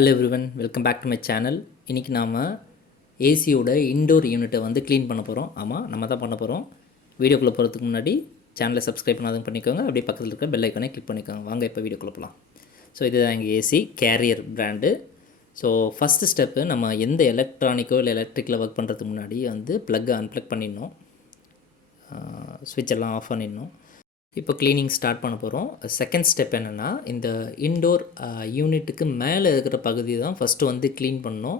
Hello everyone, welcome back to my channel. இன்றைக்கி நாம் ஏசியோட indoor யூனிட்டை வந்து க்ளீன் பண்ண போகிறோம். ஆமாம், நம்ம தான் பண்ண போகிறோம். வீடியோக்குள்ளே போகிறதுக்கு முன்னாடி சேனலை சப்ஸ்கிரைப் பண்ணாதும் பண்ணிக்கோங்க. அப்படியே பக்கத்தில் இருக்கிற பெல் ஐக்கானே கிளிக் பண்ணிக்கோங்க. வாங்க இப்போ வீடியோக்குள்ளே போகலாம். ஸோ இதுதான் எங்கள் AC Carrier brand. So first step, நம்ம எந்த எலக்ட்ரானிக்கோ இல்லை எலக்ட்ரிக்கில் ஒர்க் பண்ணுறதுக்கு முன்னாடி வந்து ப்ளக்கை அன்ப்ளக் பண்ணிடணும், ஸ்விட்செல்லாம் ஆஃப் பண்ணிடணும். இப்போ க்ளீனிங் ஸ்டார்ட் பண்ண போகிறோம். செகண்ட் ஸ்டெப் என்னென்னா, இந்த இன்டோர் யூனிட்டுக்கு மேலே இருக்கிற பகுதி தான் ஃபஸ்ட்டு வந்து க்ளீன் பண்ணணும்.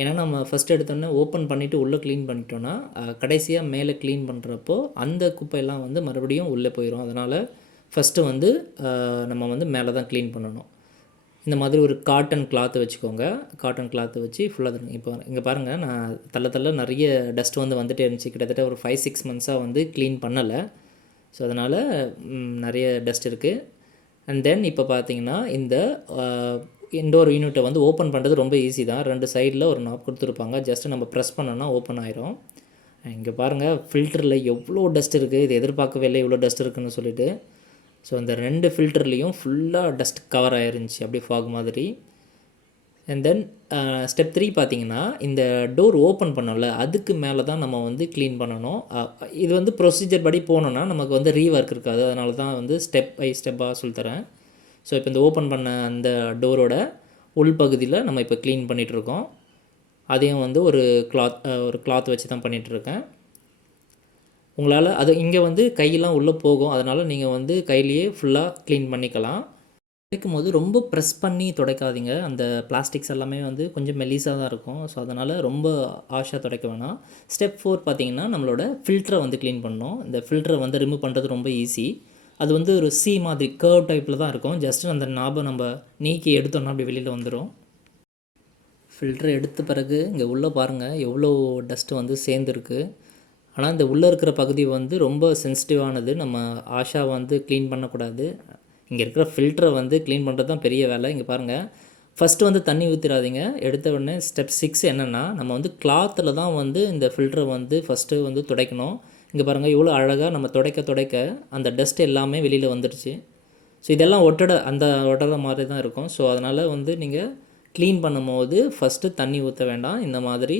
ஏன்னா நம்ம ஃபஸ்ட் எடுத்தோடனே ஓப்பன் பண்ணிவிட்டு உள்ளே க்ளீன் பண்ணிட்டோன்னா கடைசியாக மேலே க்ளீன் பண்ணுறப்போ அந்த குப்பையெல்லாம் வந்து மறுபடியும் உள்ளே போயிடும். அதனால் ஃபஸ்ட்டு வந்து நம்ம வந்து மேலே தான் க்ளீன் பண்ணணும். இந்த மாதிரி ஒரு காட்டன் கிளாத்தை வச்சுக்கோங்க. காட்டன் கிளாத்தை வச்சு ஃபுல்லாக இப்போ இங்கே பாருங்கள், நான் தள்ள நிறைய டஸ்ட் வந்துகிட்டே இருந்துச்சு. கிட்டத்தட்ட ஒரு 5-6 மந்த்ஸாக வந்து க்ளீன் பண்ணலை. ஸோ அதனால் நிறைய டஸ்ட் இருக்குது. அண்ட் தென் இப்போ பார்த்தீங்கன்னா இந்த இன்டோர் யூனிட்டை வந்து ஓப்பன் பண்ணுறது ரொம்ப ஈஸி தான். 2 சைடில் ஒரு நாப் கொடுத்துருப்பாங்க. ஜஸ்ட்டு நம்ம ப்ரெஸ் பண்ணோன்னா ஓப்பன் ஆயிரும். இங்கே பாருங்கள், ஃபில்டரில் எவ்வளோ டஸ்ட் இருக்குது. இது எதிர்பார்க்கவே இல்லை இவ்வளோ டஸ்ட் இருக்குதுன்னு சொல்லிட்டு. ஸோ இந்த 2 ஃபில்டர்லேயும் ஃபுல்லாக டஸ்ட் கவர் ஆயிருந்துச்சு, அப்படியே ஃபாக் மாதிரி. அண்ட் தென் ஸ்டெப் 3 பார்த்திங்கன்னா, இந்த டோர் ஓப்பன் பண்ணோம்ல அதுக்கு மேலே தான் நம்ம வந்து க்ளீன் பண்ணணும். இது வந்து ப்ரொசீஜர் படி போனோன்னா நமக்கு வந்து ரீஒர்க் இருக்காது. அதனால தான் வந்து ஸ்டெப் பை ஸ்டெப்பாக சொல்லித்தரேன். ஸோ இப்போ இந்த ஓப்பன் பண்ண அந்த டோரோட உள்பகுதியில் நம்ம இப்போ க்ளீன் பண்ணிகிட்ருக்கோம். அதையும் வந்து ஒரு கிளாத் வச்சு தான் பண்ணிகிட்ருக்கேன். உங்களால் அது இங்கே வந்து கையெல்லாம் உள்ளே போகும். அதனால் நீங்கள் வந்து கையிலேயே ஃபுல்லாக க்ளீன் பண்ணிக்கலாம். துடைக்கும் போது ரொம்ப ப்ரெஸ் பண்ணி துடைக்காதீங்க. அந்த பிளாஸ்டிக்ஸ் எல்லாமே வந்து கொஞ்சம் மெல்லிஸாக தான் இருக்கும். ஸோ அதனால் ரொம்ப ஆஷாக துடைக்க வேணாம். ஸ்டெப் 4 பார்த்திங்கன்னா, நம்மளோட ஃபில்டரை வந்து க்ளீன் பண்ணணும். இந்த ஃபில்டரை வந்து ரிமூவ் பண்ணுறது ரொம்ப ஈஸி. அது வந்து ஒரு சி மாதிரி கர்வ் டைப்பில் தான் இருக்கும். ஜஸ்ட்டு அந்த நாபை நம்ம நீக்கி எடுத்தோன்னா அப்படி வெளியில் வந்துடும். ஃபில்டரை எடுத்த பிறகு இங்கே உள்ளே பாருங்கள் எவ்வளோ டஸ்ட்டு வந்து சேர்ந்துருக்கு. ஆனால் இந்த உள்ளே இருக்கிற பகுதி வந்து ரொம்ப சென்சிட்டிவானது. நம்ம ஆஷா வந்து க்ளீன் பண்ணக்கூடாது. இங்கே இருக்கிற ஃபில்டரை வந்து க்ளீன் பண்ணுறது தான் பெரிய வேலை. இங்கே பாருங்கள், ஃபஸ்ட்டு வந்து தண்ணி ஊற்றிடாதீங்க. எடுத்த உடனே ஸ்டெப் 6 என்னென்னா, நம்ம வந்து கிளாத்தில் தான் வந்து இந்த ஃபில்டரை வந்து ஃபஸ்ட்டு வந்து துடைக்கணும். இங்கே பாருங்கள், இவ்வளோ அழகாக நம்ம துடைக்க அந்த டஸ்ட் எல்லாமே வெளியில் வந்துடுச்சு. ஸோ இதெல்லாம் ஒட்டுற மாதிரி தான் இருக்கும். ஸோ அதனால் வந்து நீங்கள் க்ளீன் பண்ணும்போது ஃபஸ்ட்டு தண்ணி ஊற்ற வேண்டாம். இந்த மாதிரி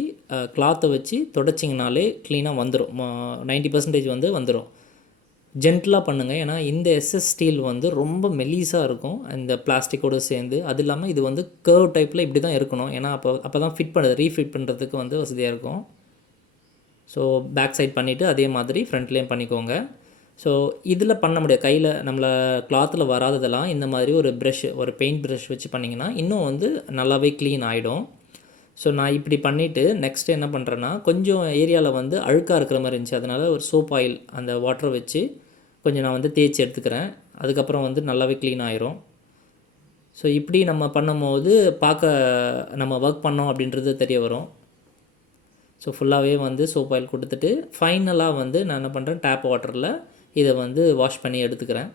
கிளாத்தை வச்சு துடைச்சிங்கனாலே க்ளீனாக வந்துடும். 90% வந்து வந்துடும். ஜென்டலாக பண்ணுங்கள். ஏன்னா இந்த எஸ்எஸ் ஸ்டீல் வந்து ரொம்ப மெல்லிஸாக இருக்கும் இந்த பிளாஸ்டிக்கோடு சேர்ந்து. அது இல்லாமல் இது வந்து கர்வ் டைப்பில் இப்படி தான் இருக்கணும். ஏன்னா அப்போ தான் ரீஃபிட் பண்ணுறதுக்கு வந்து வசதியாக இருக்கும். ஸோ பேக் சைட் பண்ணிவிட்டு அதே மாதிரி ஃப்ரண்ட்லேயும் பண்ணிக்கோங்க. ஸோ இதில் பண்ண முடியாது. கையில் நம்மளை கிளாத்தில் வராததெல்லாம் இந்த மாதிரி ஒரு பெயிண்ட் ப்ரஷ் வச்சு பண்ணிங்கன்னா இன்னும் வந்து நல்லாவே க்ளீன் ஆகிடும். ஸோ நான் இப்படி பண்ணிவிட்டு நெக்ஸ்ட்டு என்ன பண்ணுறேன்னா, கொஞ்சம் ஏரியாவில் வந்து அழுக்காக இருக்கிற மாதிரி இருந்துச்சு. அதனால் ஒரு சோப் ஆயில் அந்த வாட்டரை வச்சு கொஞ்சம் நான் வந்து தேய்ச்சி எடுத்துக்கிறேன். அதுக்கப்புறம் வந்து நல்லாவே க்ளீன் ஆயிரும். ஸோ இப்படி நம்ம பண்ணும்போது நம்ம ஒர்க் பண்ணோம் அப்படின்றது தெரிய வரும். ஸோ ஃபுல்லாகவே வந்து சோப் ஆயில் கொடுத்துட்டு ஃபைனலாக வந்து நான் என்ன பண்ணுறேன், டேப் வாட்டரில் இதை வந்து வாஷ் பண்ணி எடுத்துக்கிறேன்.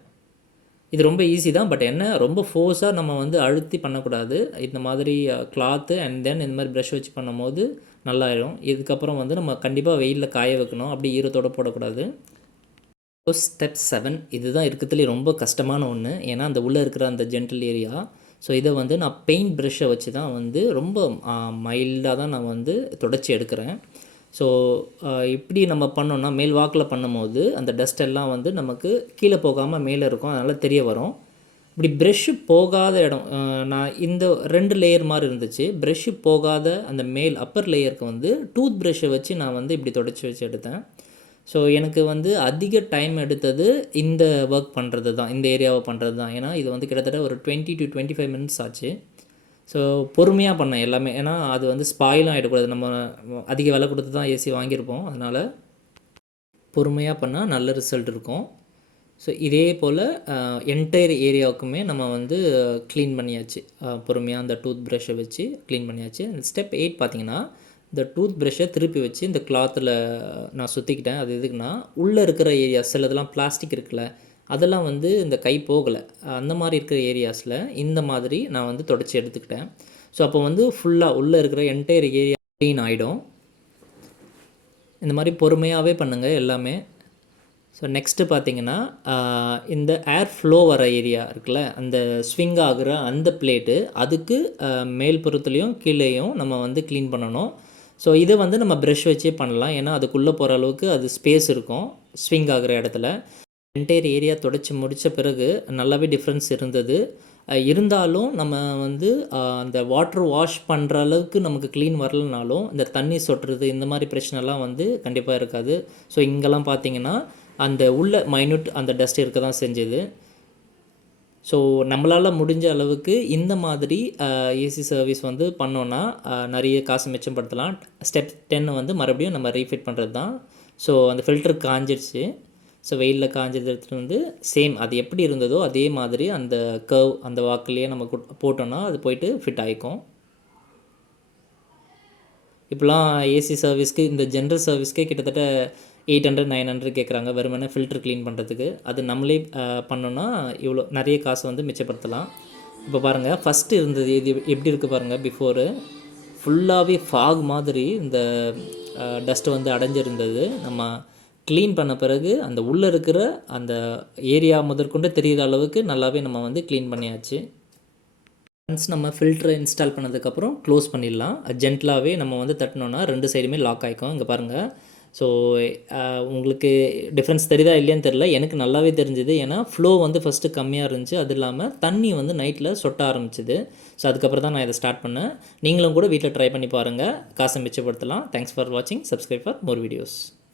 இது ரொம்ப ஈஸி தான். பட் என்ன, ரொம்ப ஃபோர்ஸாக நம்ம வந்து அழுத்தி பண்ணக்கூடாது. இந்த மாதிரி கிளாத்து அண்ட் தென் இந்த மாதிரி ப்ரஷ் வச்சு பண்ணும்போது நல்லாயிடும். இதுக்கப்புறம் வந்து நம்ம கண்டிப்பாக வெயிலில் காய வைக்கணும். அப்படி ஈரத்தோடு போடக்கூடாது. ஸ்டெப் 7 இதுதான் இருக்கிறதுலே ரொம்ப கஷ்டமான ஒன்று. ஏன்னா அந்த உள்ளே இருக்கிற அந்த ஜென்டல் ஏரியா. ஸோ இதை வந்து நான் பெயிண்ட் ப்ரஷ்ஷை வச்சு தான் வந்து ரொம்ப மைல்டாக தான் நான் வந்து துடைச்சி எடுக்கிறேன். ஸோ இப்படி நம்ம பண்ணோன்னா மேல் வாக்கில் பண்ணும்போது அந்த டஸ்ட் எல்லாம் வந்து நமக்கு கீழே போகாமல் மேலே இருக்கும். அதனால் தெரிய வரும். இப்படி ப்ரெஷ்ஷு போகாத இடம், நான் இந்த 2 லேயர் மாதிரி இருந்துச்சு. ப்ரெஷ்ஷு போகாத அந்த மேல் அப்பர் லேயருக்கு வந்து டூத் ப்ரஷ்ஷை வச்சு நான் வந்து இப்படி துடைச்சி வச்சு எடுத்தேன். ஸோ எனக்கு வந்து அதிக டைம் எடுத்தது இந்த ஒர்க் பண்ணுறது தான், இந்த ஏரியாவை பண்ணுறது தான். ஏன்னா இது வந்து கிட்டத்தட்ட ஒரு 20 to 25 மினிட்ஸ் ஆச்சு. ஸோ பொறுமையாக பண்ணேன் எல்லாமே. ஏன்னா அது வந்து ஸ்பாயிலும் ஆகிடக்கூடாது. நம்ம அதிக விலை கொடுத்து தான் ஏசி வாங்கியிருப்போம். அதனால் பொறுமையாக பண்ணால் நல்ல ரிசல்ட் இருக்கும். ஸோ இதே போல் என்டையர் ஏரியாவுக்குமே நம்ம வந்து க்ளீன் பண்ணியாச்சு. பொறுமையாக அந்த டூத் ப்ரஷ்ஷை வச்சு க்ளீன் பண்ணியாச்சு. ஸ்டெப் 8 பார்த்திங்கன்னா, இந்த டூத் ப்ரஷ்ஷை திருப்பி வச்சு இந்த கிளாத்தில் நான் சுற்றிக்கிட்டேன். அது எதுக்குன்னா, உள்ளே இருக்கிற ஏரியாஸ் சிலதெல்லாம் பிளாஸ்டிக் இருக்குல்ல, அதெல்லாம் வந்து இந்த கை போகலை. அந்த மாதிரி இருக்கிற ஏரியாஸில் இந்த மாதிரி நான் வந்து துடைச்சி எடுத்துக்கிட்டேன். ஸோ அப்போ வந்து ஃபுல்லாக உள்ளே இருக்கிற என்டையர் ஏரியா க்ளீன் ஆகிடும். இந்த மாதிரி பொறுமையாகவே பண்ணுங்கள் எல்லாமே. ஸோ நெக்ஸ்ட்டு பார்த்தீங்கன்னா இந்த ஏர் ஃப்ளோ வர ஏரியா இருக்குல்ல, அந்த ஸ்விங் ஆகுற அந்த பிளேட்டு அதுக்கு மேல்புறத்துலேயும் கீழேயும் நம்ம வந்து க்ளீன் பண்ணணும். ஸோ இதை வந்து நம்ம ப்ரஷ் வச்சே பண்ணலாம், ஏன்னா அதுக்குள்ளே போகிற அளவுக்கு அது ஸ்பேஸ் இருக்கும் ஸ்விங் ஆகிற இடத்துல. என்டையர் ஏரியா துடைச்சி முடித்த பிறகு நல்லாவே டிஃப்ரென்ஸ் இருந்தது. இருந்தாலும் நம்ம வந்து அந்த வாட்டர் வாஷ் பண்ணுற அளவுக்கு நமக்கு க்ளீன் வரலனாலும் இந்த தண்ணி சொட்டுறது இந்த மாதிரி பிரச்சனைலாம் வந்து கண்டிப்பாக இருக்காது. ஸோ இங்கெல்லாம் பார்த்தீங்கன்னா அந்த உள்ள மைன்யூட் அந்த டஸ்ட் இருக்க தான் செஞ்சது. ஸோ நம்மளால் முடிஞ்ச அளவுக்கு இந்த மாதிரி ஏசி சர்வீஸ் வந்து பண்ணோன்னா நிறைய காசு மிச்சப்படுத்தலாம். ஸ்டெப் 10 வந்து மறுபடியும் நம்ம ரீஃபிட் பண்ணுறது தான். ஸோ அந்த ஃபில்டர் காஞ்சிடுச்சு. ஸோ வெயிலில் காஞ்சது எடுத்துகிட்டு வந்து சேம் அது எப்படி இருந்ததோ அதே மாதிரி அந்த கர்வ் அந்த வாக்குலேயே நம்ம போட்டோன்னா அது போயிட்டு ஃபிட் ஆகிக்கும். இப்போலாம் ஏசி சர்வீஸ்க்கு இந்த ஜென்ரல் சர்வீஸ்க்கே கிட்டத்தட்ட 800 900 கேட்குறாங்க வெறுமனே ஃபில்டர் க்ளீன் பண்ணுறதுக்கு. அது நம்மளே பண்ணோன்னா இவ்வளோ நிறைய காசு வந்து மிச்சப்படுத்தலாம். இப்போ பாருங்கள், ஃபஸ்ட்டு இருந்தது இது எப்படி இருக்குது பாருங்கள். பிஃபோரு ஃபுல்லாகவே ஃபாக் மாதிரி இந்த டஸ்ட்டு வந்து அடைஞ்சிருந்தது. நம்ம க்ளீன் பண்ண பிறகு அந்த உள்ளே இருக்கிற அந்த ஏரியா முதற்கொண்டு தெரிகிற அளவுக்கு நல்லாவே நம்ம வந்து க்ளீன் பண்ணியாச்சு. ஒன்ஸ் நம்ம ஃபில்டரை இன்ஸ்டால் பண்ணதுக்கப்புறம் க்ளோஸ் பண்ணிடலாம். ஜென்டலாகவே நம்ம வந்து தட்டினோன்னா 2 சைடுமே லாக் ஆகிக்கும். இங்கே பாருங்கள். ஸோ உங்களுக்கு டிஃப்ரென்ஸ் தெரியுதா இல்லையான்னு தெரில, எனக்கு நல்லாவே தெரிஞ்சுது. ஏன்னா ஃப்ளோ வந்து ஃபஸ்ட்டு கம்மியாக இருந்துச்சு, அது இல்லாமல் தண்ணி வந்து நைட்டில் சொட்ட ஆரம்பிச்சிது. ஸோ அதுக்கப்புறம் தான் நான் இதை ஸ்டார்ட் பண்ணேன். நீங்களும் கூட வீட்டில் ட்ரை பண்ணி பாருங்கள், காசை மிச்சப்படுத்தலாம். தேங்க்ஸ் ஃபார் வாட்சிங். Subscribe for more videos.